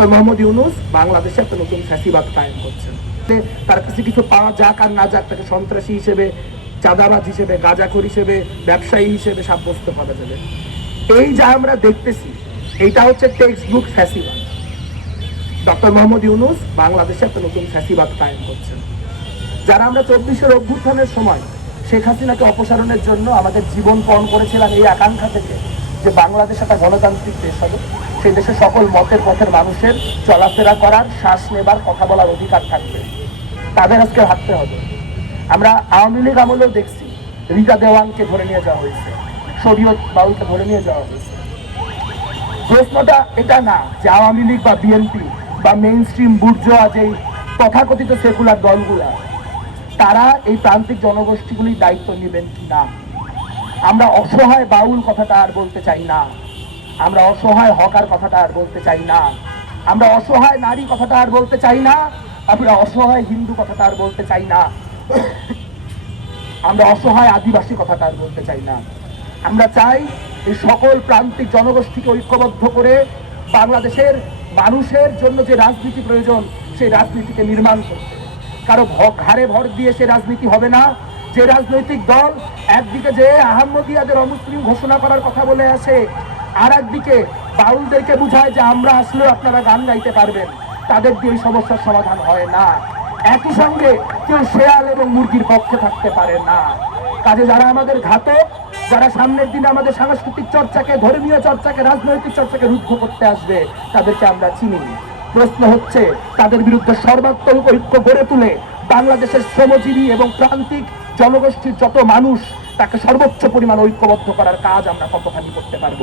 Doctor Mohammad Yunus বাংলাদেশে একটা নতুন ফ্যাসিবাদ কায়েম করছেন। তার কাছে কিছু পাওয়া যাক আর না যাক, তাকে সন্ত্রাসী হিসেবে, চাঁদাবাজ হিসেবে, গাঁজাখোর হিসেবে, ব্যবসায়ী হিসেবে সাব্যস্ত করা যাবে। এই যা আমরা দেখতেছি এইটা হচ্ছে টেক্সট বুক ফ্যাসিবাদ। ডক্টর মোহাম্মদ ইউনুস বাংলাদেশে একটা নতুন ফ্যাসিবাদ কায়েম করছেন। যারা আমরা চব্বিশের অভ্যুত্থানের সময় শেখ হাসিনাকে অপসারণের জন্য আমাদের জীবন পণ করেছিলাম এই আকাঙ্ক্ষা থেকে যে বাংলাদেশ একটা গণতান্ত্রিক দেশ হবে সেই দেশে সকল মতের পথের মানুষের চলাফেরা করার শ্বাস নেবার কথা বলার অধিকার থাকবে। তাদের আজকে ভাবতে হবে। আমরা আওয়ামী লীগ আমলেও দেখছি, রিজা দেওয়ানকে ধরে নিয়ে যাওয়া হয়েছে, শরীয়ত বাউলকে ধরে নিয়ে যাওয়া হয়েছে। প্রশ্নটা এটা না যে আওয়ামী লীগ বা বিএনপি বা মেইন স্ট্রিম বুর্জোয়া যেই তথাকথিত সেকুলার দলগুলা, তারা এই প্রান্তিক জনগোষ্ঠীগুলির দায়িত্ব নেবেন কি না? আমরা অসহায় বাউল কথাটা আর বলতে চাই না। আমরা অসহায় হকার কথাটা আর বলতে চাই না। আমরা অসহায় নারী কথাটা আর বলতে চাই না। আমরা অসহায় হিন্দু কথাটা আর বলতে চাই না। আমরা অসহায় আদিবাসী কথাটা আর বলতে চাই না। আমরা চাই এই সকল প্রান্তিক জনগোষ্ঠীকে ঐক্যবদ্ধ করে বাংলাদেশের মানুষের জন্য যে রাজনীতি প্রয়োজন, সেই রাজনীতিকে নির্মাণ করতে। কারও ঘাড়ে ভর দিয়ে সে রাজনীতি হবে না। যে রাজনৈতিক দল একদিকে যে আহমদিয়াদের অমুসলিম ঘোষণা করার কথা বলে আসে আর একদিকে বাউলদেরকে বুঝায় যে আমরা আসলেও আপনারা গান গাইতে পারবেন, তাদের দিয়ে এই সমস্যার সমাধান হয় না। একই সঙ্গে কেউ শেয়াল এবং মুরগির পক্ষে থাকতে পারে না। কাজে যারা আমাদের ঘাতক, যারা সামনের দিনে আমাদের সাংস্কৃতিক চর্চাকে, ধর্মীয় চর্চাকে, রাজনৈতিক চর্চাকে রুদ্ধ করতে আসবে, তাদেরকে আমরা চিনি। প্রশ্ন হচ্ছে, তাদের বিরুদ্ধে সর্বাত্মক ঐক্য গড়ে তুলে বাংলাদেশের শ্রমজীবী এবং প্রান্তিক জনগোষ্ঠীর যত মানুষ, তাকে সর্বোচ্চ পরিমাণ ঐক্যবদ্ধ করার কাজ আমরা কতখানি করতে পারব?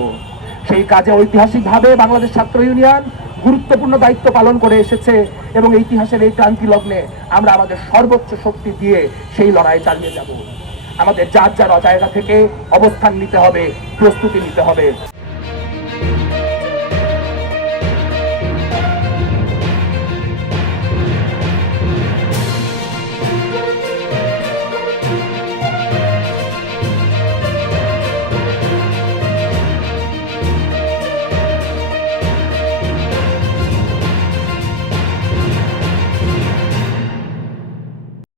সেই কাজে ঐতিহাসিকভাবে বাংলাদেশ ছাত্র ইউনিয়ন গুরুত্বপূর্ণ দায়িত্ব পালন করে এসেছে এবং ইতিহাসের এই ক্রান্তি লগ্নে আমরা আমাদের সর্বোচ্চ শক্তি দিয়ে সেই লড়াই চালিয়ে যাব। আমাদের যার যার অজায়গা থেকে অবস্থান নিতে হবে, প্রস্তুতি নিতে হবে।